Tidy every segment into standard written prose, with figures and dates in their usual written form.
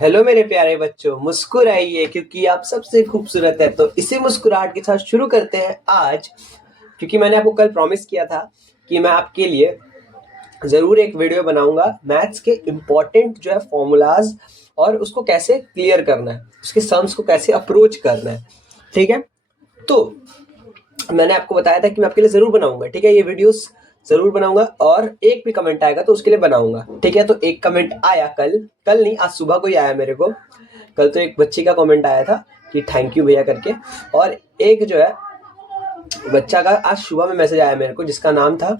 Hello मेरे प्यारे बच्चों, मुस्कुराइए क्योंकि आप सबसे खूबसूरत है। तो इसी मुस्कुराहट के साथ शुरू करते हैं आज, क्योंकि मैंने आपको कल प्रॉमिस किया था कि मैं आपके लिए ज़रूर एक वीडियो बनाऊंगा मैथ्स के इम्पॉर्टेंट जो है फॉर्मूलाज और उसको कैसे क्लियर करना है, उसके सम्स को कैसे अप्रोच करना है। ठीक है, तो मैंने आपको बताया था कि मैं आपके लिए ज़रूर बनाऊंगा। ठीक है, ये वीडियोस ज़रूर बनाऊंगा और एक भी कमेंट आएगा तो उसके लिए बनाऊंगा। ठीक है, तो एक कमेंट आया कल कल नहीं, आज सुबह को ही आया मेरे को। कल तो एक बच्ची का कमेंट आया था कि थैंक यू भैया करके, और एक जो है बच्चा का आज सुबह में मैसेज आया मेरे को जिसका नाम था,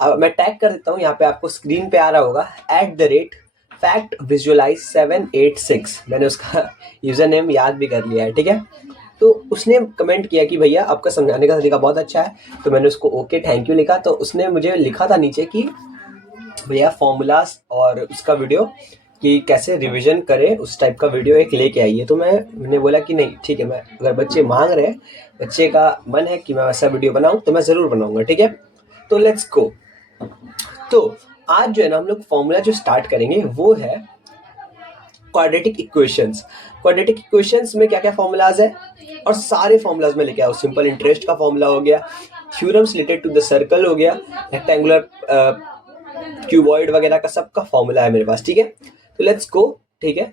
मैं टैग कर देता हूँ यहाँ पे, आपको स्क्रीन पे आ रहा होगा, @फैक्ट विजुअलाइज 786। मैंने उसका यूजर नेम याद भी कर लिया है। ठीक है, तो उसने कमेंट किया कि भैया आपका समझाने का तरीका बहुत अच्छा है। तो मैंने उसको ओके थैंक यू लिखा। तो उसने मुझे लिखा था नीचे कि भैया फॉर्मूलाज और उसका वीडियो कि कैसे रिवीजन करें, उस टाइप का वीडियो एक लेके आइए। तो मैंने बोला कि नहीं ठीक है, मैं अगर बच्चे मांग रहे हैं, बच्चे का मन है कि मैं वैसा वीडियो बनाऊं तो मैं ज़रूर बनाऊंगा। ठीक है, तो लेट्स गो। तो आज जो है ना हम लोग फॉर्मूला जो स्टार्ट करेंगे वो है क्वाड्रेटिक इक्वेशंस। क्वाड्रेटिक इक्वेशंस में क्या क्या फॉर्मूलाज है, और सारे फॉर्मूलाज में लेके आओ। सिंपल इंटरेस्ट का फॉर्मूला हो गया, theorems related to the circle हो गया, रेक्टेंगुलर क्यूबॉइड वगैरह का सबका फॉर्मूला है मेरे पास। ठीक है, तो लेट्स गो। ठीक है,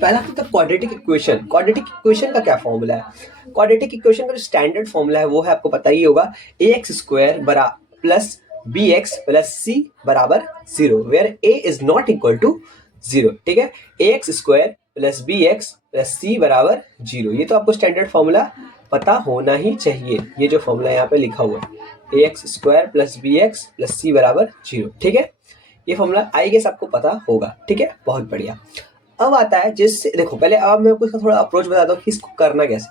पहला तो क्वाड्रेटिक इक्वेशन। क्वाड्रेटिक इक्वेशन का क्या फॉर्मूला है? क्वाड्रेटिक इक्वेशन का जो स्टैंडर्ड फॉर्मूला है वो है, आपको पता ही होगा, ax² plus bx plus c बराबर 0, where a is not equal to 0। ठीक है, ax² plus bx plus c बराबर 0। ये तो आपको स्टैंडर्ड फॉर्मूला पता होना ही चाहिए। ये जो फॉर्मूला यहाँ पे लिखा हुआ है, ax² plus bx plus c बराबर 0। ठीक है, ये फॉर्मूला आई गेस आपको पता होगा। ठीक है, बहुत बढ़िया। अब आता है जिससे, देखो पहले अब मैं आपको इसका थोड़ा अप्रोच बताता हूँ कि इसको करना कैसे।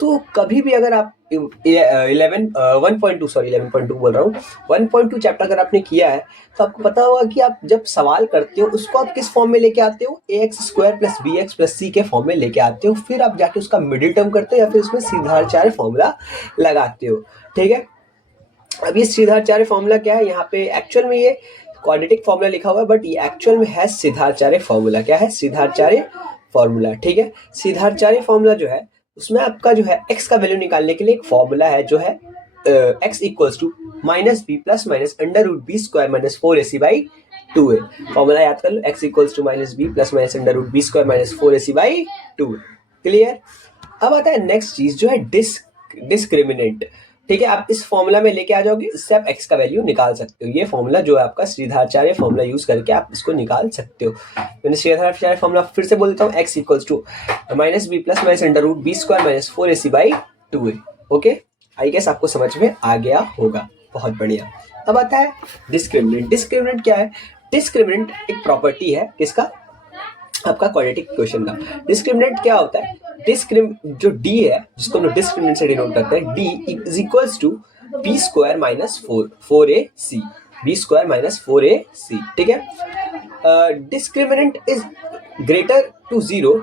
तो कभी भी अगर आप 11.2 बोल रहा हूँ, 1.2 चैप्टर अगर आपने किया है तो आपको पता होगा कि आप जब सवाल करते हो उसको आप किस फॉर्म में लेके आते हो, ax² plus bx plus c के फॉर्म में लेके आते हो। फिर आप जाके उसका मिडिल टर्म करते हो या फिर उसमें सीधाचार्य फॉर्मूला लगाते हो। ठीक है, अब ये सीधाचार्य फॉर्मूला क्या है, यहाँ पे एक्चुअल में ये क्वाड्रेटिक फॉर्मूला लिखा हुआ है, बट ये एक्चुअल में है सीधाचार्य फॉर्मूला। क्या है? सीधाचार्य फॉर्मूला। ठीक है, सीधाचार्य फॉर्मूला जो है उसमें आपका जो है x का वैल्यू निकालने के लिए एक फॉर्मूला है जो है x equals to minus B plus minus under root B square minus 4ac by 2a। Formula याद कर लो, x equals to minus B plus minus under root B square minus 4ac by 2। Clear? अब आता है next चीज जो है discriminant. ठीक है, आप इस फॉर्मूला में लेके आ जाओगे, इससे आप x का वैल्यू निकाल सकते हो। ये फॉर्मूला जो है आपका सीधाचार्य फॉर्मूला यूज करके आप इसको निकाल सकते हो। मैंने सीधाचार्य फॉर्मूला फिर से बोल देता हूँ, x equals to minus B plus minus under root B square minus 4ac by 2a। Okay, I guess आपको समझ में आ गया होगा। बहुत बढ़िया। अब आता है डिस्क्रिमिनेंट। डिस्क्रिमिनेंट क्या है? डिस्क्रिमिनेंट एक प्रॉपर्टी है किसका? आपका क्वाड्रेटिक इक्वेशन का। डिस्क्रिमिनेंट क्या होता है? जो d है, जिसको हम लोग डिस्क्रिमिनेंट से डिनोट करते हैं, d is equals to B square minus 4ac, B square minus 4ac। ठीक है, डिस्क्रिमिनेंट इज ग्रेटर टू 0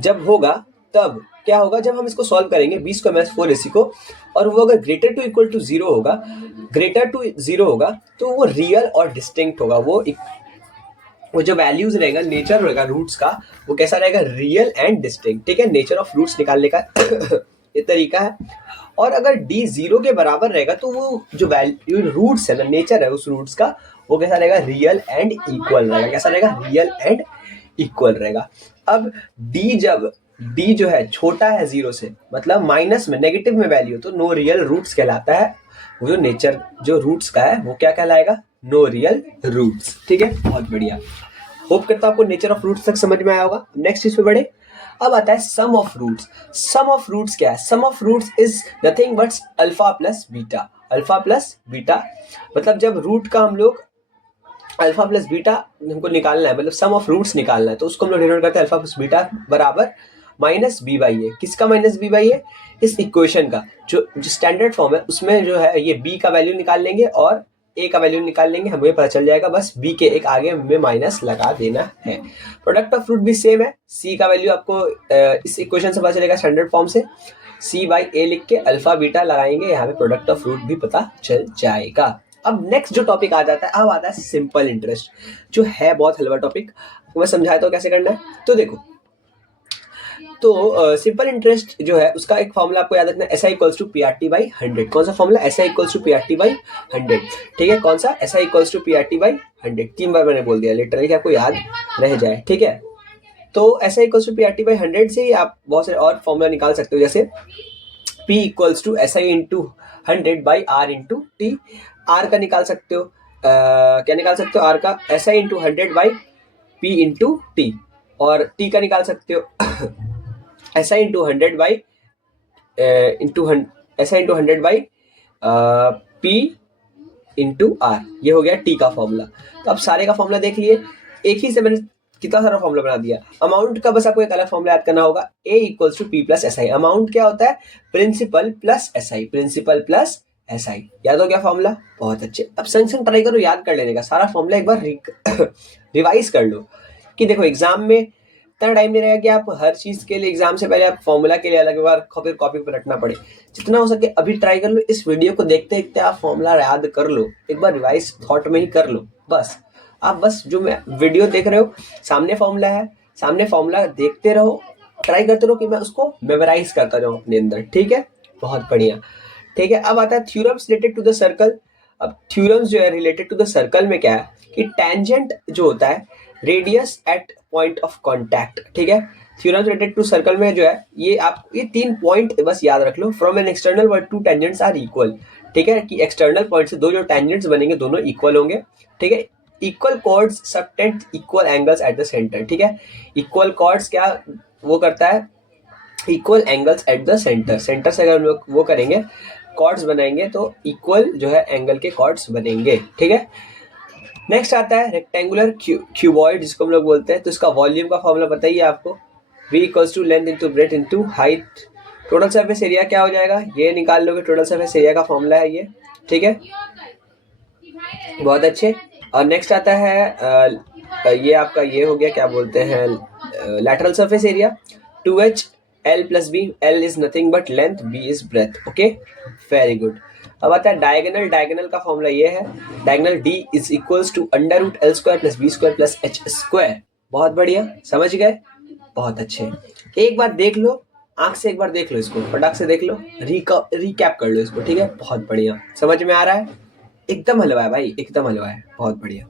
जब होगा, तब क्या होगा, जब हम इसको सॉल्व करेंगे बी स्क्वायर माइनस 4ac को, और वो अगर ग्रेटर टू इक्वल टू 0 होगा, ग्रेटर टू 0 होगा तो वो रियल और डिस्टिंक्ट होगा। वो जो वैल्यूज रहेगा, नेचर रहेगा रूट्स का, वो कैसा रहेगा? Real and distinct. ठीक है, नेचर ऑफ रूट्स निकालने का ये तरीका है। और अगर d 0 के बराबर रहेगा तो वो जो वैल्यू रूट्स है ना, नेचर है उस रूट्स का, वो कैसा रहेगा? रियल एंड इक्वल रहेगा। कैसा रहेगा? रियल एंड इक्वल रहेगा। अब जब d जो है छोटा है 0 से, मतलब माइनस में, नेगेटिव में वैल्यू, तो नो रियल रूट्स कहलाता है। वो जो नेचर जो रूट्स का है वो क्या कहलाएगा? No real roots. ठीक है, बहुत बढ़िया। होप करता हूं आपको नेचर ऑफ रूट्स तक समझ में आया होगा। नेक्स्ट चीज पे बढ़े। अब आता है sum of roots. Sum of roots क्या है? Sum of roots is nothing but alpha plus beta. Alpha plus beta मतलब जब रूट का हम लोग अल्फा प्लस बीटा हमको निकालना है, मतलब सम ऑफ रूट्स निकालना है, तो उसको हम लोग डिनोट करते हैं अल्फा प्लस बीटा बराबर माइनस बी बाई ए। किसका माइनस बी बाई ए? इस इक्वेशन का जो स्टैंडर्ड फॉर्म है उसमें जो है ये b का वैल्यू निकाल लेंगे और a का वैल्यू निकाल लेंगे, हमें पता चल जाएगा। बस b के एक आगे हमें माइनस लगा देना है। प्रोडक्ट ऑफ रूट भी सेम है। c का वैल्यू आपको इस इक्वेशन से पता चलेगा स्टैंडर्ड फॉर्म से, c बाई ए लिख के अल्फा बीटा लगाएंगे, यहाँ पे प्रोडक्ट ऑफ रूट भी पता चल जाएगा। अब नेक्स्ट जो टॉपिक आ जाता है, अब आता है सिंपल इंटरेस्ट, जो है बहुत हलवा टॉपिक। मैं समझाता हूँ कैसे करना है। तो देखो, तो सिंपल इंटरेस्ट जो है उसका एक फॉर्मूला आपको याद रखना है, SI equals to PRT by 100। कौन सा formula? SI equals to PRT by 100। ठीक है, कौन सा? SI equals to PRT by 100। 3 बार मैंने बोल दिया लिटरली कि आपको याद रह जाए। ठीक है, तो SI equals to PRT by 100 से ही आप बहुत सारे और फॉर्मूला निकाल सकते हो, जैसे P equals to SI into 100 by R into T। R का निकाल सकते हो, क्या निकाल सकते हो? R का SI into 100 by P into T, और T का निकाल सकते हो SI into 100 by SI into 100 by P into R। ये हो गया T का फॉर्मूला। तो अब सारे का फॉर्मूला देख लिए, एक ही से मैंने कितना सारा फॉर्मूला बना दिया। अमाउंट का बस आपको एक अलग फॉर्मूला याद करना होगा, A equals to P plus SI। Amount क्या होता है? Principal plus SI, principal plus SI। याद हो गया फॉर्मूला? बहुत अच्छे। अब संग संग ट्राई करो याद कर लेने का, सारा फॉर्मूला एक बार रिवाइज कर लो, कि देखो एग्जाम में इतना टाइम नहीं रहेगा कि आप हर चीज के लिए एग्जाम से पहले आप फॉर्मूला के लिए अलग बार फिर कॉपी पर रखना पड़े। जितना हो सके अभी ट्राई कर लो, इस वीडियो को देखते देखते आप फॉर्मूला याद कर लो, एक बार रिवाइज थॉट में ही कर लो। बस आप बस जो मैं वीडियो देख रहे हो, सामने फॉर्मूला है, सामने फॉर्मूला देखते रहो, ट्राई करते रहो कि मैं उसको मेमोराइज करता जाऊँ अपने अंदर। ठीक है, बहुत बढ़िया। ठीक है, अब आता है theorems related to the circle. अब थ्योरम्स जो है रिलेटेड टू द सर्कल में क्या है कि टेंजेंट जो होता है radius at point of contact. ठीक है, थ्योरम्स रिलेटेड टू सर्कल में जो है ये 3 पॉइंट बस याद रख लो। From an external word two tangents are equal. ठीक है, कि एक्सटर्नल पॉइंट से दो जो टेंजेंट्स बनेंगे दोनों इक्वल होंगे। ठीक है, equal chords subtend equal angles at the centre. ठीक है, इक्वल कॉर्ड्स क्या वो करता है? Equal angles at the centre. Centre से अगर हम लोग वो करेंगे, कॉर्ड्स बनाएंगे, तो इक्वल जो है एंगल के कॉर्ड्स बनेंगे। ठीक है, नेक्स्ट आता है रेक्टेंगुलर क्यूबॉइड, जिसको हम लोग बोलते हैं। तो इसका वॉल्यूम का फॉर्मूला बताइए आपको, V equals to length into breadth into height. Total surface area क्या हो जाएगा? ये निकाल लोगे, टोटल सरफेस एरिया का फॉर्मूला है ये। ठीक है, बहुत अच्छे। और नेक्स्ट आता है ये आपका ये हो गया, क्या बोलते हैं, lateral surface area 2H L plus B। L is nothing but length, B is breadth. Okay, very good. अब आता है डायगोनल। डायगोनल का फॉर्मूला ये है, diagonal D is equals to under root L square plus B square plus H square. बहुत बढ़िया, समझ गए? बहुत अच्छे। एक बार देख लो, आंख से एक बार देख लो इसको, फटाक से देख लो, रिकैप कर लो इसको। ठीक है, बहुत बढ़िया, समझ में आ रहा है? एकदम हलवा है भाई, एकदम हलवा है, बहुत बढ़िया।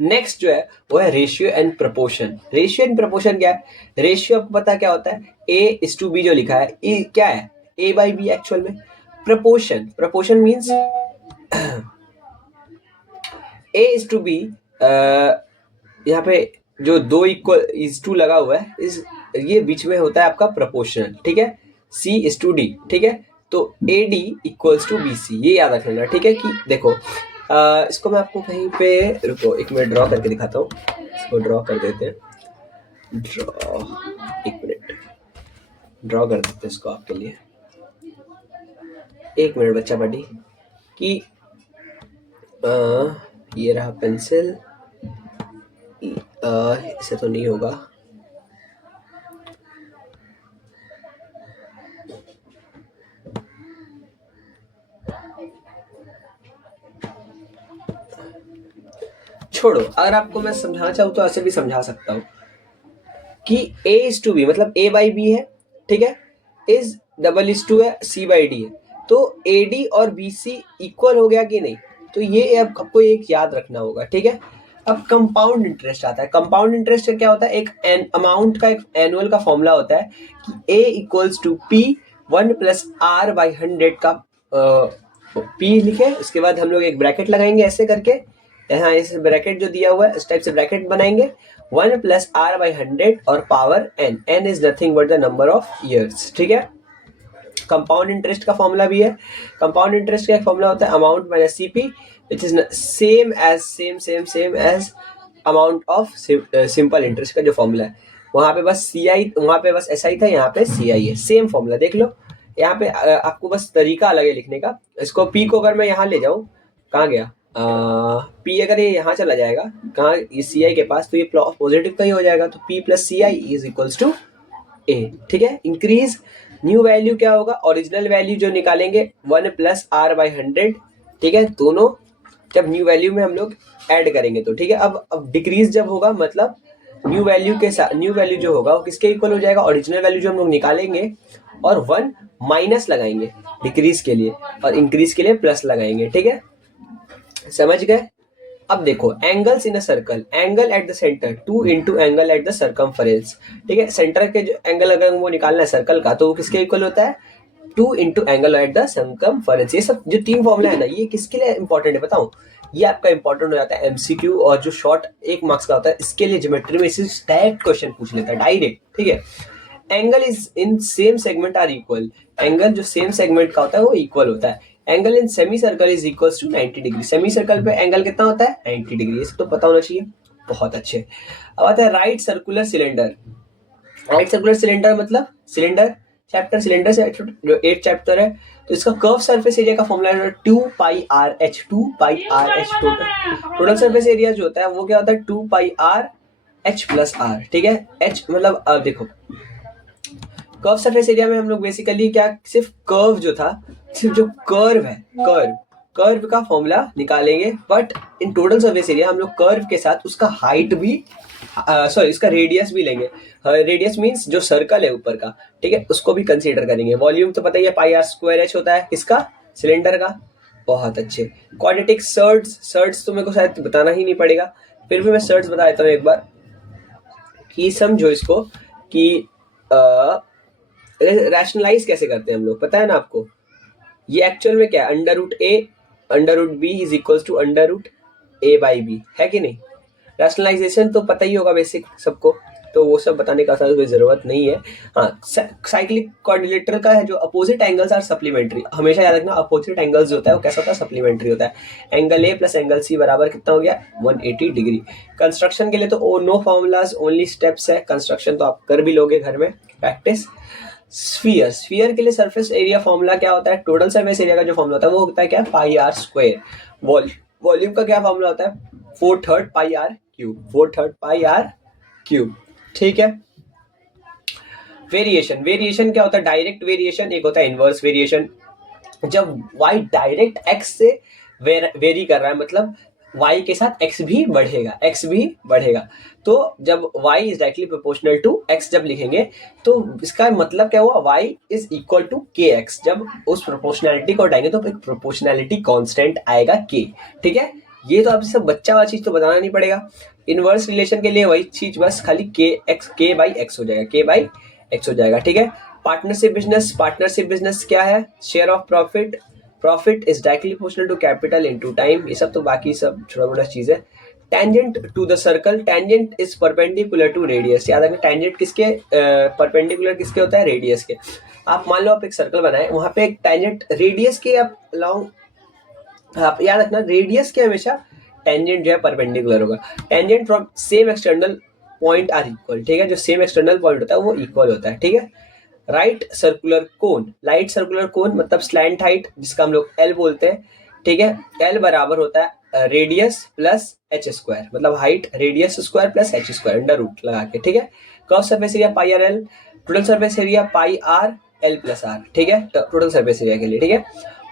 नेक्स्ट जो है वो है ratio and proportion. Ratio and proportion क्या है? रेशियो आपको पता है क्या होता है? A:B जो लिखा है, ये क्या है? A/B एक्चुअल में। Proportion, proportion means A:B। यहाँ पे जो 2 इक्वल इज टू लगा हुआ है, इस ये बीच में होता है आपका प्रपोर्शनल। ठीक है, C:D। ठीक है, तो AD इक्वल्स टू BC, ये याद रख लेना। ठीक है, कि देखो इसको मैं आपको कहीं पे, रुको एक मिनट ड्रॉ करके दिखाता हूँ। इसको ड्रॉ कर देते हैं, ड्रॉ, एक मिनट ड्रॉ कर देते हैं इसको आपके लिए। एक मिनट बच्चा बड़ी, कि ये रहा पेंसिल, इससे तो नहीं होगा। छोड़ो, अगर आपको मैं समझाना चाहूँ तो ऐसे भी समझा सकता हूँ कि A:B मतलब A/B है। ठीक है, इज डबल इज टू है, C/D है। तो AD और BC इक्वल हो गया कि नहीं? तो ये आपको एक याद रखना होगा। ठीक है, अब कंपाउंड इंटरेस्ट आता है। कंपाउंड इंटरेस्ट क्या होता है? एक अमाउंट का, एक एनुअल का फॉर्मूला होता है कि A equals to P 1 plus R by 100 का P लिखे, उसके बाद हम लोग एक ब्रैकेट लगाएंगे ऐसे करके, यहाँ इस ब्रैकेट जो दिया हुआ है इस टाइप से ब्रैकेट बनाएंगे, 1 प्लस R बाई 100 और power N। N is nothing but the number of years. ठीक है, कंपाउंड इंटरेस्ट का फॉर्मूला भी है। कंपाउंड इंटरेस्ट का एक फॉर्मूला होता है amount minus CP, which is same as amount of simple interest का जो फॉर्मूला है। वहां पे बस CI, वहां पे बस SI था, यहाँ पे CI है। सेम फॉर्मूला देख लो, यहाँ पे आपको बस तरीका अलग है लिखने का। इसको P को अगर मैं यहाँ ले जाऊँ, कहाँ गया P, अगर ये यहाँ चला जाएगा कहाँ, CI के पास, तो ये पॉजिटिव का ही हो जाएगा। तो P plus CI is equals to A। ठीक है, इंक्रीज न्यू वैल्यू क्या होगा? ओरिजिनल वैल्यू जो निकालेंगे 1 प्लस R बाई 100 ठीक है, दोनों जब न्यू वैल्यू में हम लोग ऐड करेंगे तो ठीक है। अब डिक्रीज जब होगा मतलब न्यू वैल्यू के साथ न्यू वैल्यू जो होगा वो किसके इक्वल हो जाएगा, ओरिजिनल वैल्यू जो हम लोग निकालेंगे और 1 माइनस लगाएंगे डिक्रीज के लिए और इंक्रीज के लिए प्लस लगाएंगे, ठीक है, समझ गए। अब देखो angles in a circle, angle eight the centre 2 into angle at the circumference, ठीक है, सेंटर के जो एंगल अगर वो निकालना है सर्कल का तो वो किसके इक्वल होता है, 2 into angle at the circumference. ये सब जो 3 फॉर्मूला है ना, ये किसके लिए इंपॉर्टेंट है बताऊं, ये आपका इंपॉर्टेंट हो जाता है एमसीक्यू और जो शॉर्ट 1 मार्क्स का होता है इसके लिए ज्योमेट्री में इसी डायरेक्ट क्वेश्चन पूछ लेता है डायरेक्ट, ठीक है। Angle is in same segment are equal, angle जो सेम सेगमेंट का होता है वो इक्वल होता है। Angle in semi circle is equal to 90 degree, semi circle पे एंगल कितना होता है 90 डिग्री, इसको तो पता होना चाहिए, बहुत अच्छे। अब आता है right circular cylinder, right circular cylinder मतलब सिलेंडर चैप्टर, सिलेंडर से जो 8 चैप्टर है तो इसका कर्व सरफेस एरिया का फॉर्मूला है 2 pi r h, 2 pi r h total surface area जो होता है वो क्या होता है 2 pi r h plus are, ठीक है। एच मतलब देखो कर्व सरफेस एरिया में हम लोग बेसिकली क्या सिर्फ कर्व जो था, सिर्फ जो कर्व है कर्व का फॉर्मूला निकालेंगे, but in total surface area हम लोग कर्व के साथ उसका हाइट भी सॉरी इसका रेडियस भी लेंगे, रेडियस मींस जो सर्कल है ऊपर का, ठीक है, उसको भी कंसीडर करेंगे। वॉल्यूम तो पता ही है पाई आर स्क्वायर एच होता है किसका, सिलेंडर का, बहुत अच्छे। क्वाड्रेटिक सर्ड्स तो मेरे को शायद बताना ही नहीं पड़ेगा, फिर भी मैं सर्ड्स बता देता हूँ एक बार कि समझो इसको कि रैशनलाइज कैसे करते हैं हम लोग, पता है ना आपको, ये एक्चुअल में क्या है, under root A under root B is equal to under root A by B, है कि नहीं। रैशनलाइजेशन तो पता ही होगा बेसिक सबको, तो वो सब बताने का कोई जरूरत नहीं है। हाँ, साइक्लिक कोऑर्डिनेटर का है जो अपोजिट एंगल्स आर सप्लीमेंट्री, हमेशा याद रखना अपोजिट एंगल्स जो होता है वो कैसा होता है, सप्लीमेंट्री होता है। Angle A plus angle C बराबर कितना हो गया 180 डिग्री। कंस्ट्रक्शन के लिए तो नो फॉर्मूलाज ओनली स्टेप्स है, कंस्ट्रक्शन तो आप कर भी लोगे घर में प्रैक्टिस। स्फीयर के लिए सरफेस एरिया फॉर्मूला क्या होता है, टोटल सरफेस एरिया का जो फॉर्मूला होता है वो होता है क्या, पाई आर स्क्वायर। वॉल्यूम का क्या फॉर्मूला होता है 4/3 pi r cube, 4/3 pi r cube, ठीक है। वेरिएशन क्या होता है, डायरेक्ट वेरिएशन, एक होता है इनवर्स वेरिएशन। जब y डायरेक्ट x से वेरी कर रहा है मतलब y के साथ x भी बढ़ेगा, तो जब y is directly proportional to x जब लिखेंगे तो इसका मतलब क्या हुआ, y is equal to kx। जब उस प्रोपोर्शनैलिटी को हटाएंगे तो एक प्रोपोर्शनैलिटी कांस्टेंट आएगा k, ठीक है। ये तो आपसे सब बच्चा वाला चीज तो बताना नहीं पड़ेगा। इनवर्स रिलेशन के लिए वही चीज, बस खाली k बाई x हो जाएगा, ठीक है। पार्टनरशिप बिजनेस क्या है, share of profit is directly proportional to capital into time, ये सब तो बाकी सब छोटा मोटा चीज है। Tangent to the circle, tangent is perpendicular to radius, याद रखना टेंजेंट किसके परपेंडिकुलर किसके होता है, रेडियस के। आप मान लो आप एक सर्कल बनाए, वहां पे एक टेंजेंट रेडियस के आप लॉन्ग, आप याद रखना रेडियस के हमेशा टेंजेंट जो है परपेंडिकुलर होगा। Tangent from same external point are equal, ठीक है, जो सेम एक्सटर्नल पॉइंट होता है वो इक्वल होता है, ठीक है। राइट सर्कुलर कोन मतलब स्लैंट हाइट जिसका हम लोग एल बोलते हैं, ठीक है। एल बराबर होता है रेडियस प्लस एच स्क्वायर, मतलब height radius square plus H square under root लगा के, ठीक है। Curve surface area pi R L, total surface area pi R L plus are, ठीक है, टोटल सरफेस एरिया के लिए, ठीक है।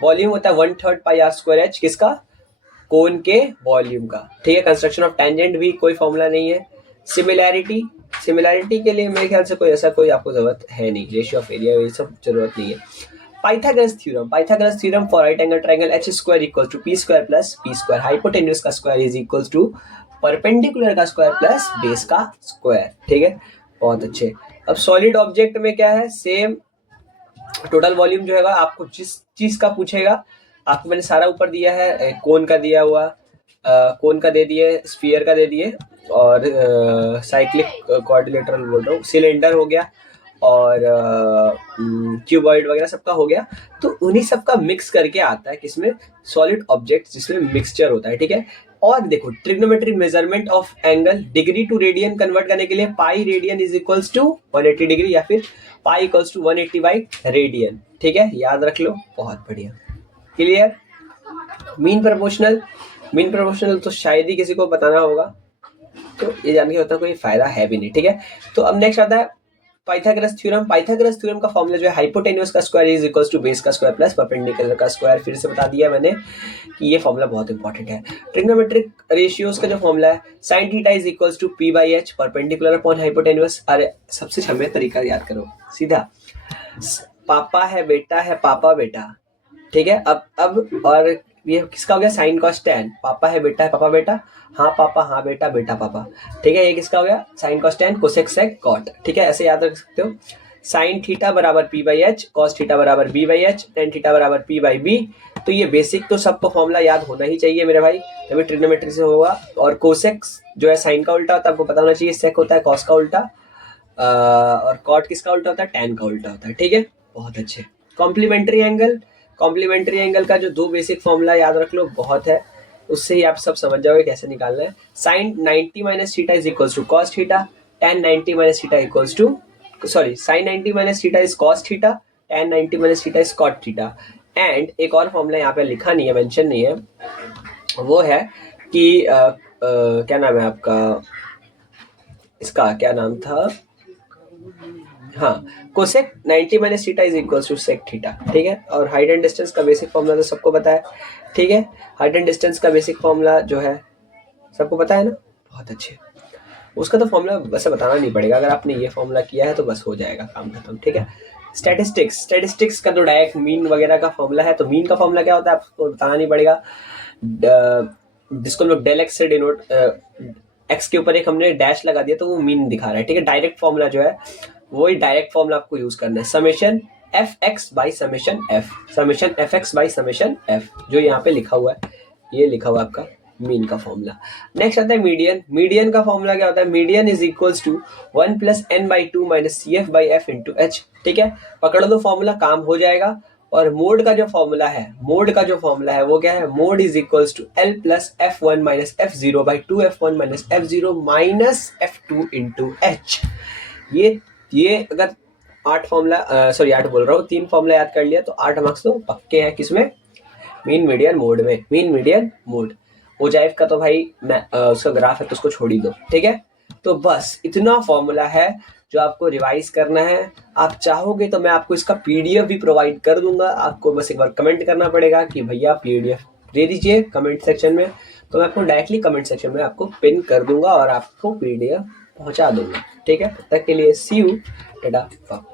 वॉल्यूम होता है 1/3 पाई आर स्क्वायर एच, किसका, कोन के वॉल्यूम का, ठीक है। कंस्ट्रक्शन ऑफ टेंजेंट भी कोई फॉर्मूला नहीं है। सिमिलैरिटी के लिए मेरे ख्याल से कोई ऐसा कोई आपको जरूरत है नहीं, रेशियो ऑफ एरिया ये सब जरूरत नहीं है। Pythagoras theorem for right angle triangle H square equal to P square plus P square, hypotenuse का square is equal to perpendicular का स्क्वायर प्लस बेस का स्क्वायर, ठीक है, बहुत अच्छे। अब सॉलिड ऑब्जेक्ट में क्या है, सेम टोटल वॉल्यूम जो है आपको जिस चीज का पूछेगा, आपको मैंने सारा ऊपर दिया है, कोन का दिया हुआ, कोन का दे दिए, स्फीयर का दे दिए, और साइक्लिक कोऑर्डिनेटर बोल रहा हूँ, सिलेंडर हो गया और क्यूबॉइड वगैरह सबका हो गया। तो उन्हीं सबका मिक्स करके आता है किसमें, सॉलिड ऑब्जेक्ट जिसमें मिक्सचर होता है, ठीक है। और देखो trigonometric measurement of angle degree to radian convert करने के लिए pi radian is equals to 180 degree या फिर pi equals to 180 by radian, ठीक है, याद रख लो, बहुत बढ़िया, क्लियर। मीन प्रोपोर्शनल तो शायद ही किसी को बताना होगा, तो ये जान के होता कोई फायदा है भी नहीं, ठीक है। तो अब नेक्स्ट आता है पाइथागोरस थ्योरम का फॉर्मूला जो है हाइपोटेन्यूज का square is equals to base का स्क्वायर प्लस परपेंडिकुलर का स्क्वायर। फिर से बता दिया मैंने कि ये फॉर्मूला बहुत इंपॉर्टेंट है। ट्रिग्नोमेट्रिक रेशियोज का जो फॉर्मूला है sin theta is equals to p by H perpendicular upon hypotenuse. अरे सबसे छमें तरीका याद करो सीधा, पापा है बेटा है पापा बेटा, ठीक है। अब और ये किसका हो गया साइन कॉस टेन, पापा है पापा बेटा, हाँ पापा हाँ बेटा बेटा पापा, ठीक है। ये किसका हो गया sine cos tan cosec sec cot, ठीक है। ऐसे याद रख सकते हो। साइन थीटा बराबर P by H, cos theta बराबर B by H, tan theta बराबर पी बाई बी। तो ये बेसिक तो सबको फॉर्मूला याद होना ही चाहिए मेरे भाई, तभी ट्रिग्नोमेट्री से होगा। और कोसेक जो है साइन का उल्टा होता है, आपको पता होना चाहिए। सेक होता है कॉस का उल्टा, और कॉट किसका उल्टा होता है, टेन का उल्टा होता है, ठीक है। बहुत अच्छे। कॉम्प्लीमेंट्री एंगल का जो दो बेसिक फॉर्मूला याद रख लो, बहुत है, उससे ही आप सब समझ जाओगे कैसे निकालना है। Sine 90 minus theta is equals to cos theta, tan 90 minus theta equals to sine 90 minus theta is cos theta, tan 90 minus theta is cot theta. And एक और फॉर्मूला यहाँ पे लिखा नहीं है, मेंशन नहीं है, वो है कि क्या नाम है आपका, इसका क्या नाम था, हाँ cosec 90 minus theta is equals to sec theta, ठीक है। और हाइट एंड डिस्टेंस का बेसिक फॉर्मूला तो सबको पता है, ठीक है। हाइट एंड डिस्टेंस का बेसिक फॉर्मूला जो है सबको पता है ना, बहुत अच्छे। उसका तो फॉर्मूला वैसे बताना नहीं पड़ेगा, अगर आपने ये फॉर्मूला किया है तो बस हो जाएगा काम खत्म, ठीक है। स्टैटिस्टिक्स का तो डायरेक्ट मीन वगैरह का फॉर्मूला है, तो मीन का फॉर्मूला क्या होता है आपको बताना नहीं पड़ेगा, जिसको हम लोग डेल एक्स से डिनोट, एक्स के ऊपर एक हमने डैश लगा दिया तो वो मीन दिखा रहा है, ठीक है। डायरेक्ट फॉर्मूला जो है वही डायरेक्ट फॉर्मूला आपको यूज करना है, summation F x by summation F, summation F x by summation F, जो यहाँ पे लिखा हुआ है, ये लिखा हुआ है आपका मीन का फॉर्मूला। नेक्स्ट आता है मीडियन का फॉर्मूला क्या होता है, median is equals to 1 plus N by two minus C F by F into H, ठीक है। पकड़ दो फॉर्मूला, काम हो जाएगा। और मोड का जो फॉर्मूला है वो क्या है, mode is equals to L plus F one minus F zero by two F one minus F zero minus F two into H. ये अगर 8 बोल रहा हूँ, 3 फॉर्मूला याद कर लिया तो 8 मार्क्स तो पक्के हैं। किसमें, मीन मीडियन मोड। ओजाइव का तो भाई मैं उसका ग्राफ है तो उसको छोड़ ही दो, ठीक है। तो बस इतना फॉर्मूला है जो आपको रिवाइज करना है। आप चाहोगे तो मैं आपको इसका पीडीएफ भी प्रोवाइड कर दूंगा, आपको बस एक बार कमेंट करना पड़ेगा कि भैया पीडीएफ दे दीजिए कमेंट सेक्शन में, तो मैं आपको डायरेक्टली कमेंट सेक्शन में आपको पिन कर दूंगा और आपको पीडीएफ पहुंचा दूंगा, ठीक है। तब तक के लिए सी यू, टाटा।